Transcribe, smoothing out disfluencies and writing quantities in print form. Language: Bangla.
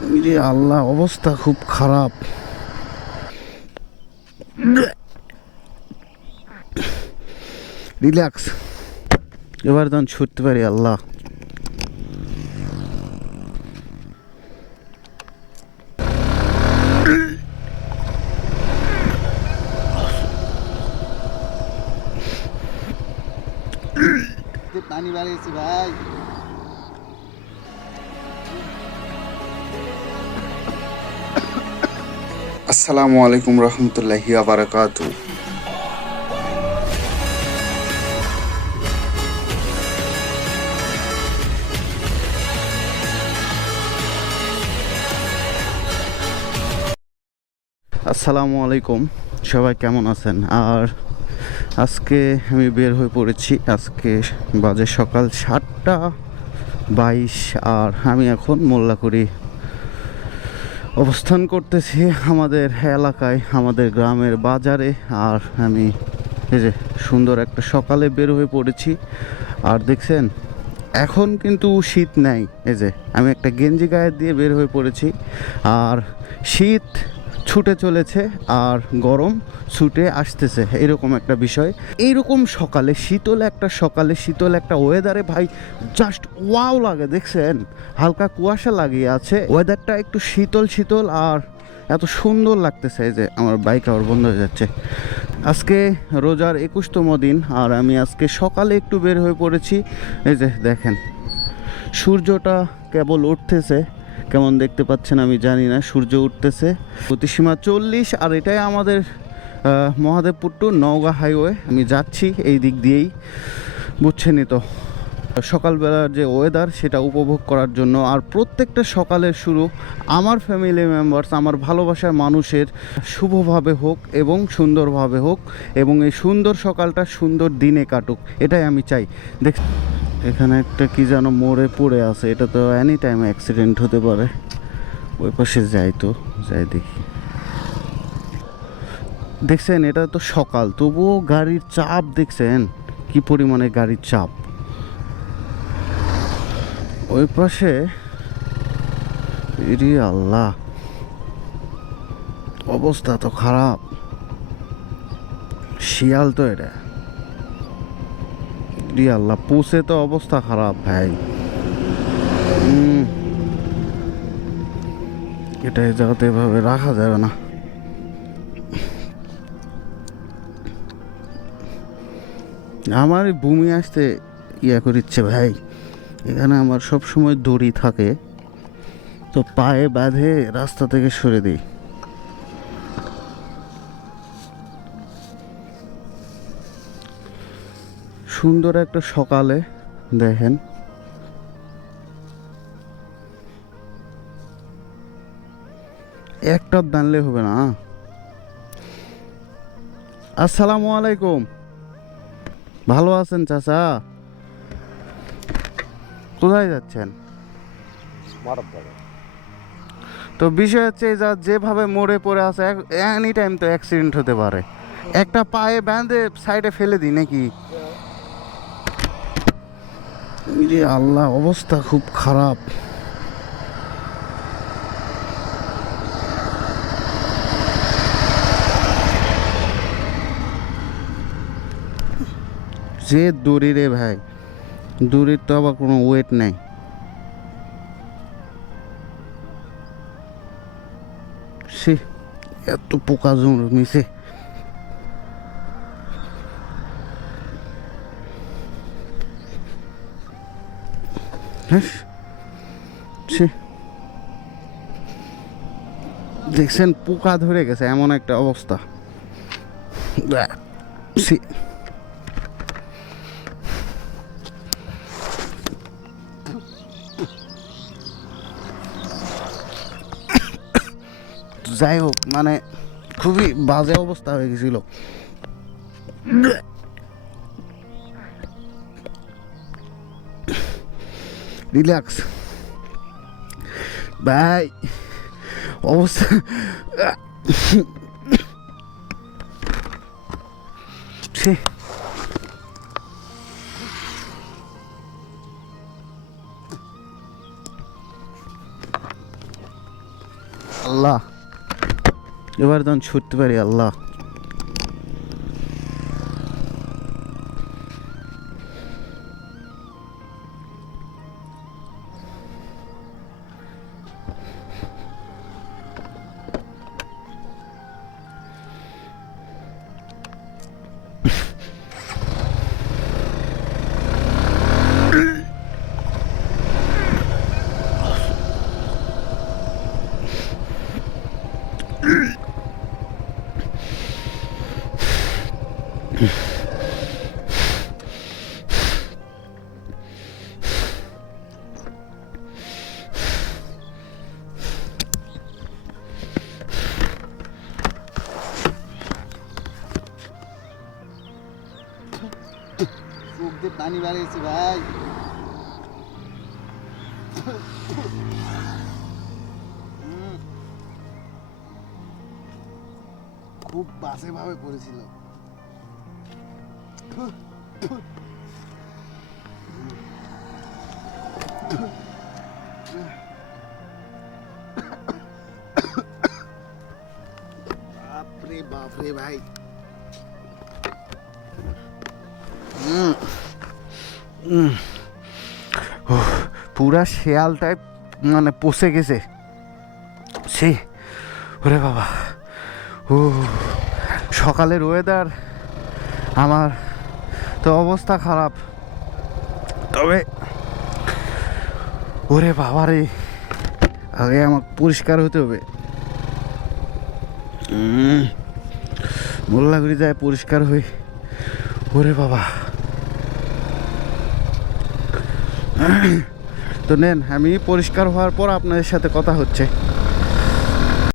রে আল্লাহ, অবস্থা খুব খারাপ। রিল্যাক্স, এবার তখন ছুটতে পারি। আল্লাহ, পানি বাড়িয়েছি ভাই। আসসালামু আলাইকুম রহমতুল্লাহি ওয়া বারাকাতুহু। আসসালামু আলাইকুম, সবাই কেমন আছেন? আর আজকে আমি বের হয়ে পড়েছি। আজকে বাজে সকাল 7টা 22, আর আমি এখন মোল্লাকুড়ি অবস্থান করতেছি, আমাদের এলাকায়, আমাদের গ্রামের বাজারে। আর আমি এই যে সুন্দর একটা সকালে বের হয়ে পড়েছি। আর দেখছেন, এখন কিন্তু শীত নেই। এই যে আমি একটা গেঞ্জি গায়ে দিয়ে বের হয়ে পড়েছি, আর শীত ছুটে চলেছে আর গরম ছুটে আসতেছে, এরকম একটা বিষয়। এইরকম সকালে, সকালে শীতল একটা ওয়েদারে ভাই জাস্ট ওয়াও লাগে। দেখছেন, হালকা কুয়াশা লাগিয়ে আছে, ওয়েদারটা একটু শীতল শীতল আর এত সুন্দর লাগতেছে। এই যে আমার বাইক আবার বন্ধ হয়ে যাচ্ছে। আজকে রোজার 21তম দিন, আর আমি আজকে সকালে একটু বের হয়ে পড়েছি। এই যে দেখেন, সূর্যটা কেবল উঠতেছে, কেমন দেখতে পাচ্ছেন আমি জানি না। সূর্য উঠতেছে, গতিসীমা 40। আর এটাই আমাদের মহাদেবপুর টু নওগাঁ হাইওয়ে। আমি যাচ্ছি এই দিক দিয়েই, বুঝছেনই তো। সকালবেলার যে ওয়েদার, সেটা উপভোগ করার জন্য। আর প্রত্যেকটা সকালের শুরু আমার ফ্যামিলি মেম্বার্স, আমার ভালোবাসার মানুষের শুভভাবে হোক এবং সুন্দরভাবে হোক, এবং এই সুন্দর সকালটা সুন্দর দিনে কাটুক, এটাই আমি চাই। দেখ, এখানে একটা কি যেন মোড়ে পড়ে আছে, এটা তো এনি টাইম অ্যাক্সিডেন্ট হতে পারে। ওই পাশে যাই, তো যাই দেখি। দেখছেন, এটা তো সকাল, তবুও গাড়ির চাপ দেখছেন কি পরিমাণে গাড়ির চাপ। ওই পাশে, ইরে আল্লাহ, অবস্থা তো খারাপ। শিয়াল তো এটা, ইরে আল্লাহ, পুষে তো অবস্থা খারাপ ভাই। এটা এই জায়গাতে এভাবে রাখা যাবে না। আমার বমি আসতে করিচ্ছে ভাই। এখানে আমার সব সময় দড়ি থাকে, তো পায়ে বাঁধে রাস্তা থেকে সরে দিই। সুন্দর একটা সকালে দেখেন, একটা দানলে হবে না। আসসালামু আলাইকুম, ভালো আছেন চাচা? কোথায় যাচ্ছেন? তো বিষয় হচ্ছে, যা যেভাবে মোড়ে পড়ে আছে, এনি টাইম তো অ্যাক্সিডেন্ট হতে পারে। একটা পায়ে বেঁধে সাইডে ফেলে দিই নাকি? ইরে আল্লাহ, অবস্থা খুব খারাপ। যে দড়ি রে ভাই, দড়ির তো আবার কোনো ওয়েট নেই। সে এত পোকা জন্মেছে। হ্যাঁ, সে দেখছেন, পোকা ধরে গেছে, এমন একটা অবস্থা। সে যাই হোক, মানে খুবই বাজে অবস্থা হয়ে গেছিল। রিল্যাক্স ভাই, অবস্থা সে আল্লাহ, এবার তখন ছুটতে পারি। আল্লাহ, চোখ দিয়ে পানি বাড়িয়েছি ভাই। খুব বাজে ভাবে পড়েছিল। বাপরে বাপরে ভাই। পুরা শেয়াল টাইপ মানে পচে গেছে সে। ওরে বাবা, ও সকালের ওয়েদার, আমার তো অবস্থা খারাপ। তবে ওরে বাবা রে, আগে আমাকে পরিষ্কার হতে হবে। মোল্লাগুড়ি যায় পরিষ্কার হই। ওরে বাবা, তো নেন, আমি পরিষ্কার হওয়ার পর আপনাদের সাথে কথা হচ্ছে।